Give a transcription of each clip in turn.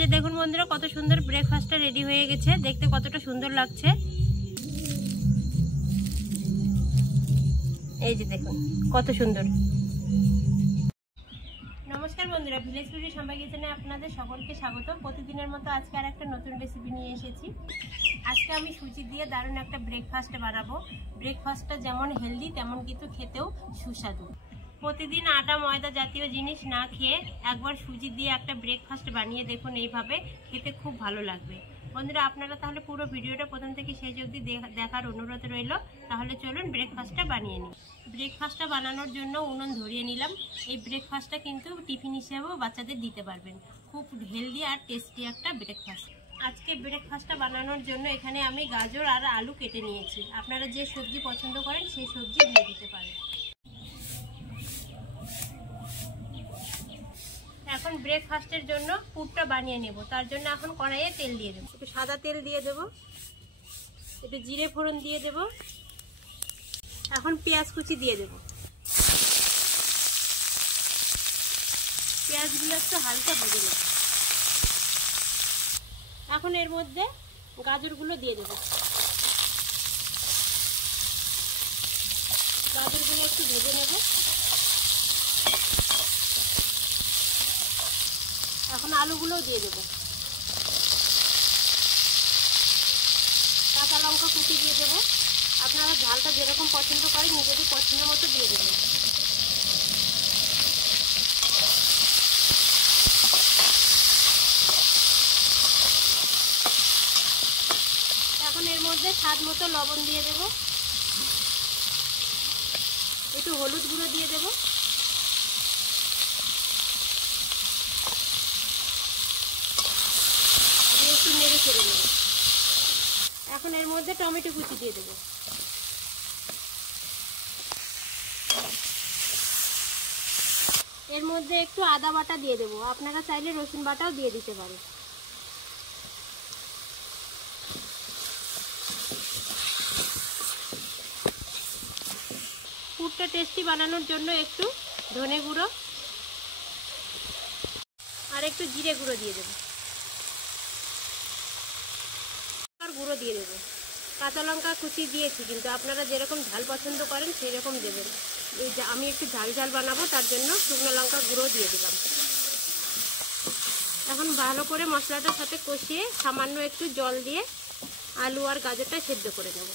যে দেখুন বন্ধুরা কত সুন্দর ব্রেকফাস্টটা রেডি হয়ে গেছে, দেখতে কতটা সুন্দর লাগছে। এই যে দেখুন কত সুন্দর। নমস্কার বন্ধুরা, ভিলেজ ফুডি সম্ভার কিচেনে আপনাদের সকলকে স্বাগত। প্রতিদিনের মতো আজকে আর একটা নতুন রেসিপি নিয়ে এসেছি। আজকে আমি সুজি দিয়ে দারুণ একটা ব্রেকফাস্ট বানাবো। ব্রেকফাস্টটা যেমন হেলদি তেমন কিন্তু খেতেও সুস্বাদু। প্রতিদিন আটা ময়দা জাতীয় জিনিস না খেয়ে একবার সুজি দিয়ে একটা ব্রেকফাস্ট বানিয়ে দেখুন, এইভাবে খেতে খুব ভালো লাগবে। বন্ধুরা আপনারা তাহলে পুরো ভিডিওটা প্রথম থেকে শেষ অবধি দেখার অনুরোধ রইল। তাহলে চলুন ব্রেকফাস্টটা বানিয়ে নিই। ব্রেকফাস্টটা বানানোর জন্য উনুন ধরিয়ে নিলাম। এই ব্রেকফাস্টটা কিন্তু টিফিন হিসেবেও বাচ্চাদের দিতে পারবেন। খুব হেলদি আর টেস্টি একটা ব্রেকফাস্ট। আজকে ব্রেকফাস্টটা বানানোর জন্য এখানে আমি গাজর আর আলু কেটে নিয়েছি। আপনারা যে সবজি পছন্দ করেন সেই সবজি দিয়ে দিতে পারেন। এখন ব্রেকফাস্টের জন্য পুরটা বানিয়ে নেব। তার জন্য এখন কড়াইয়ে তেল দিয়ে দেবো। একটু সাদা তেল দিয়ে দেবো, একটু জিরে ফোড়ন দিয়ে দেব। এখন পেঁয়াজ কুচি দিয়ে দেব। পেঁয়াজগুলো একটু হালকা ভেজে নেব। এখন এর মধ্যে গাজরগুলো দিয়ে দেব। গাজরগুলো একটু ভেজে নেব। এখন আলুগুলো দিয়ে দেব। কাঁচা লঙ্কা কুচি দিয়ে দেব। আপনারা ঝালটা যেরকম পছন্দ করেন নিজেদের পছন্দ মতো দিয়ে দেবেন। এখন এর মধ্যে স্বাদ মতো লবণ দিয়ে দেব। একটু হলুদ গুঁড়ো দিয়ে দেব। একটু নেড়ে ছেড়ে দেব। এখন এর মধ্যে টমেটো কুচি দিয়ে দেব। এর মধ্যে একটু আদা বাটা দিয়ে দেব। আপনারা চাইলে রসুন বাটাও দিয়ে দিতে পারেন। পুরটা টেস্টি বানানোর জন্য একটু ধনে গুঁড়ো আর একটু জিরে গুঁড়ো দিয়ে দেব। গুঁড়ো দিয়ে দেবো। কাঁচা লঙ্কা কুচি দিয়েছি, কিন্তু আপনারা যেরকম ঝাল পছন্দ করেন সেই রকম দেবেন। আমি একটু ঝাল ঝাল বানাবো, তার জন্য শুকনো লঙ্কা গুঁড়ো দিয়ে দিলাম। এখন ভালো করে মশলাটার সাথে কষিয়ে সামান্য একটু জল দিয়ে আলু আর গাজরটা সেদ্ধ করে নেব।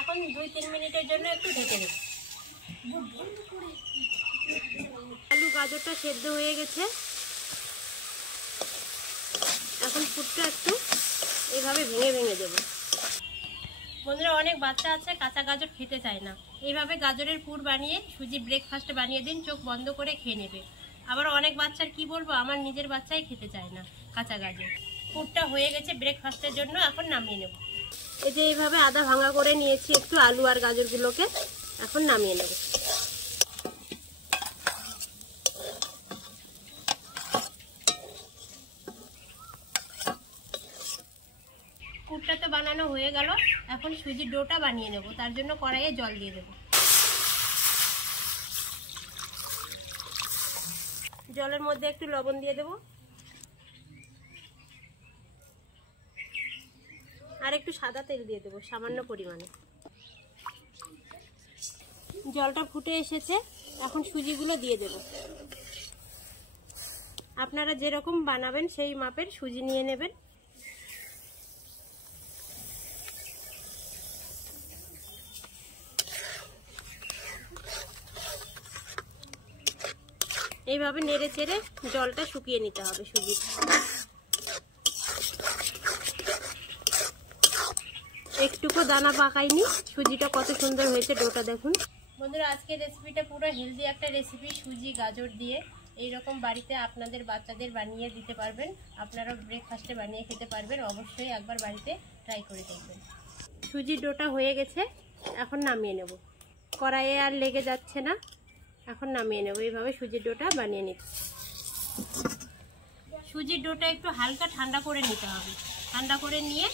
এখন 2-3 মিনিটের জন্য একটু ঢেকে দেব। আলু গাজরটা সেদ্ধ হয়ে গেছে। এখন পুরটা একটু এইভাবে ভেঙে ভেঙে দেব। বন্ধুরা অনেক বাচ্চা আছে কাঁচা গাজর খেতে চায় না। এইভাবে গাজরের পুর বানিয়ে সুজি ব্রেকফাস্ট বানিয়ে দিন, চোখ বন্ধ করে খেয়ে নেবে। আবার অনেক বাচ্চার কি বলবো, আমার নিজের বাচ্চাই খেতে চায় না কাঁচা গাজর। পুরটা হয়ে গেছে ব্রেকফাস্টের জন্য, এখন নামিয়ে নেব। এই যে এইভাবে আদা ভাঙা করে নিয়েছি একটু আলু আর গাজরগুলোকে, এখন নামিয়ে নেব। পুরটা তো বানানো হয়ে গেল। এখন সুজির ডোটা বানিয়ে নেব। তার জন্য কড়াইয়ে জল দিয়ে দেব। জলের মধ্যে একটু লবণ দিয়ে দেব আর একটু সাদা তেল দিয়ে দেব সামান্য পরিমাণে। জলটা ফুটে এসেছে, এখন সুজিগুলো দিয়ে দেব। আপনারা যেরকম বানাবেন সেই মাপের সুজি নিয়ে নেবেন। এইভাবে নেড়ে চেড়ে জলটা শুকিয়ে নিতে হবে সুজির। একটুকু দানা পাকায়নি, সুজিটা কত সুন্দর হয়েছে ডোটা দেখুন। বন্ধুরা আজকে রেসিপিটা পুরো হেলদি একটা রেসিপি, সুজি গাজর দিয়ে। এইরকম বাড়িতে আপনাদের বাচ্চাদের বানিয়ে দিতে পারবেন, আপনারা ব্রেকফাস্টে বানিয়ে খেতে পারবেন। অবশ্যই একবার বাড়িতে ট্রাই করে দেখবেন। সুজির ডোটা হয়ে গেছে, এখন নামিয়ে নেব। কড়াইয়ে আর লেগে যাচ্ছে না, এখন নামিয়ে নেব। এইভাবে সুজির ডোটা বানিয়ে নিতে। সুজির ডোটা একটু হালকা ঠান্ডা করে নিতে হবে। ঠান্ডা করে নিয়ে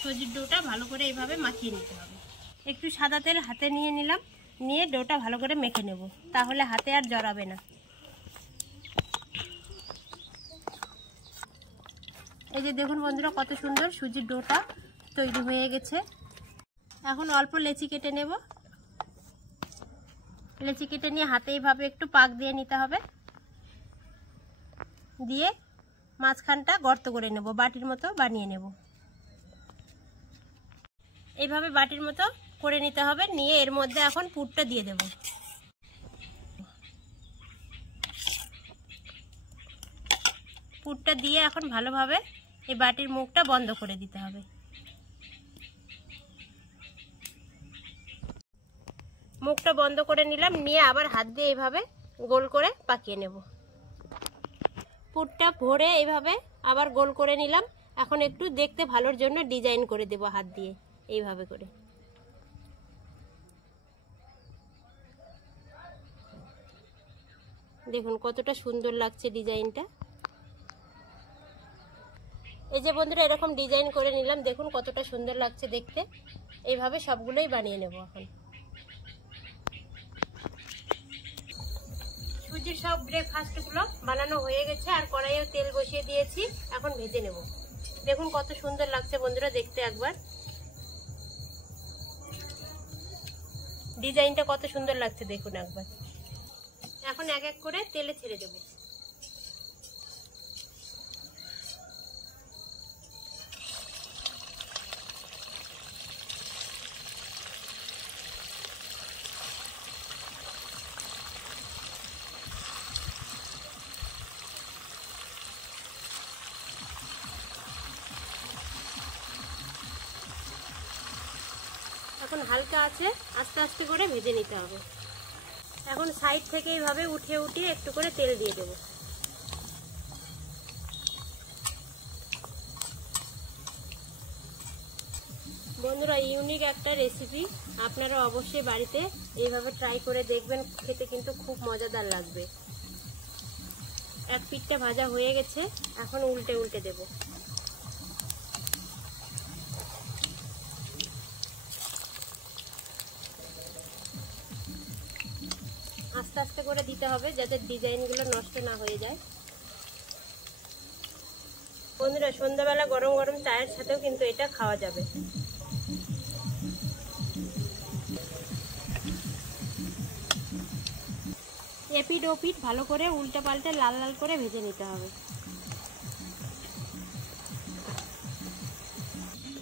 সুজির ডোটা ভালো করে এইভাবে মাখিয়ে নিতে হবে। একটু সাদা তেল হাতে নিয়ে নিলাম, নিয়ে ডোটা ভালো করে মেখে নেব, তাহলে হাতে আর জড়াবে না। এই যে দেখুন বন্ধুরা, কত সুন্দর সুজির ডোটা তৈরি হয়ে গেছে। এখন অল্প লেচি কেটে নেব। লেচি কেটে নিয়ে হাতে এইভাবে একটু পাক দিয়ে নিতে হবে, দিয়ে মাঝখানটা গর্ত করে নেব, বাটির মতো বানিয়ে নেব। এইভাবে বাটির মতো করে নিতে হবে, নিয়ে এর মধ্যে এখন পুরটা দিয়ে দেব। পুরটা দিয়ে এখন ভালোভাবে এই বাটির মুখটা বন্ধ করে দিতে হবে। মুখটা বন্ধ করে নিলাম, নিয়ে আবার হাত দিয়ে এইভাবে গোল করে পাকিয়ে নেব। পুরটা ভরে এইভাবে আবার গোল করে নিলাম। এখন একটু দেখতে ভালোর জন্য ডিজাইন করে দেব হাত দিয়ে, এইভাবে করে। দেখুন কতটা সুন্দর লাগছে ডিজাইনটা। এই যে বন্ধুরা, এরকম ডিজাইন করে নিলাম, দেখুন কতটা সুন্দর লাগছে দেখতে। এইভাবে সবগুলোই বানিয়ে নেব। এখন সুজির সব ব্রেকফাস্টগুলো বানানো হয়ে গেছে, আর কড়াইয়ে তেল বসিয়ে দিয়েছি, এখন ভেজে নেব। দেখুন কত সুন্দর লাগছে বন্ধুরা দেখতে, একবার ডিজাইনটা কত সুন্দর লাগছে দেখুন একবার। এখন এক এক করে তেলে ছেড়ে দেব। এখন হালকা আছে, আস্তে আস্তে করে ভেজে নিতে হবে। এখন সাইড থেকে এইভাবে উঠিয়ে উঠিয়ে একটু করে তেল দিয়ে দেব। বন্ধুরা, ইউনিক একটা রেসিপি, আপনারা অবশ্যই বাড়িতে এইভাবে ট্রাই করে দেখবেন, খেতে কিন্তু খুব মজাদার লাগবে। এক পিঠটা ভাজা হয়ে গেছে, এখন উল্টে উল্টে দেব। আস্তে আস্তে করে দিতে হবে, যাতে ডিজাইনগুলো নষ্ট না হয়ে যায়। বন্ধুরা, সন্ধ্যাবেলা গরম গরম চায়ের সাথেও কিন্তু এটা খাওয়া যাবে। এপিঠ ওপিঠ ভালো করে উল্টে পাল্টে লাল লাল করে ভেজে নিতে হবে।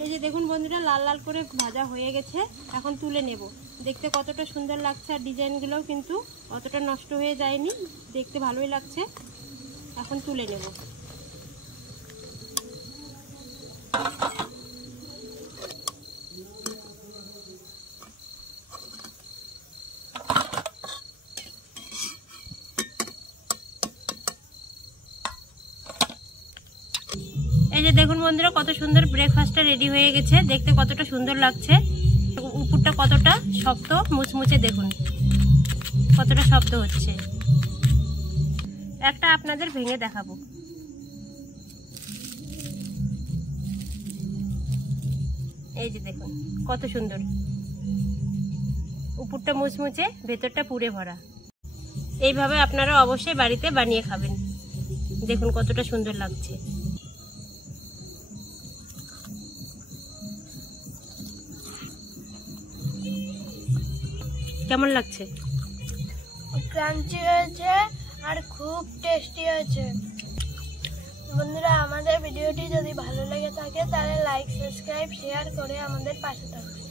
এই যে দেখুন বন্ধুরা, লাল লাল করে ভাজা হয়ে গেছে, এখন তুলে নেব। দেখতে কতটা সুন্দর লাগছে, আর ডিজাইনগুলোও কিন্তু অতটা নষ্ট হয়ে যায়নি, দেখতে ভালোই লাগছে। এখন তুলে নেব। এই যে দেখুন বন্ধুরা, কত সুন্দর ব্রেকফাস্টটা রেডি হয়ে গেছে, দেখতে কতটা সুন্দর লাগছে। উপরটা কতটা শক্ত মুচমুচে, দেখুন কতটা শব্দ হচ্ছে। একটা আপনাদের ভেঙে দেখাবো। এই যে দেখুন কত সুন্দর, উপরটা মুচমুচে, ভেতরটা পুরে ভরা। এইভাবে আপনারা অবশ্যই বাড়িতে বানিয়ে খাবেন, দেখুন কতটা সুন্দর লাগছে। কেমন লাগছে? ক্রাঞ্চি হয়েছে আর খুব টেস্টি হয়েছে। বন্ধুরা, আমাদের ভিডিওটি যদি ভালো লেগে থাকে তাহলে লাইক, সাবস্ক্রাইব, শেয়ার করে আমাদের পাশে থাকুন।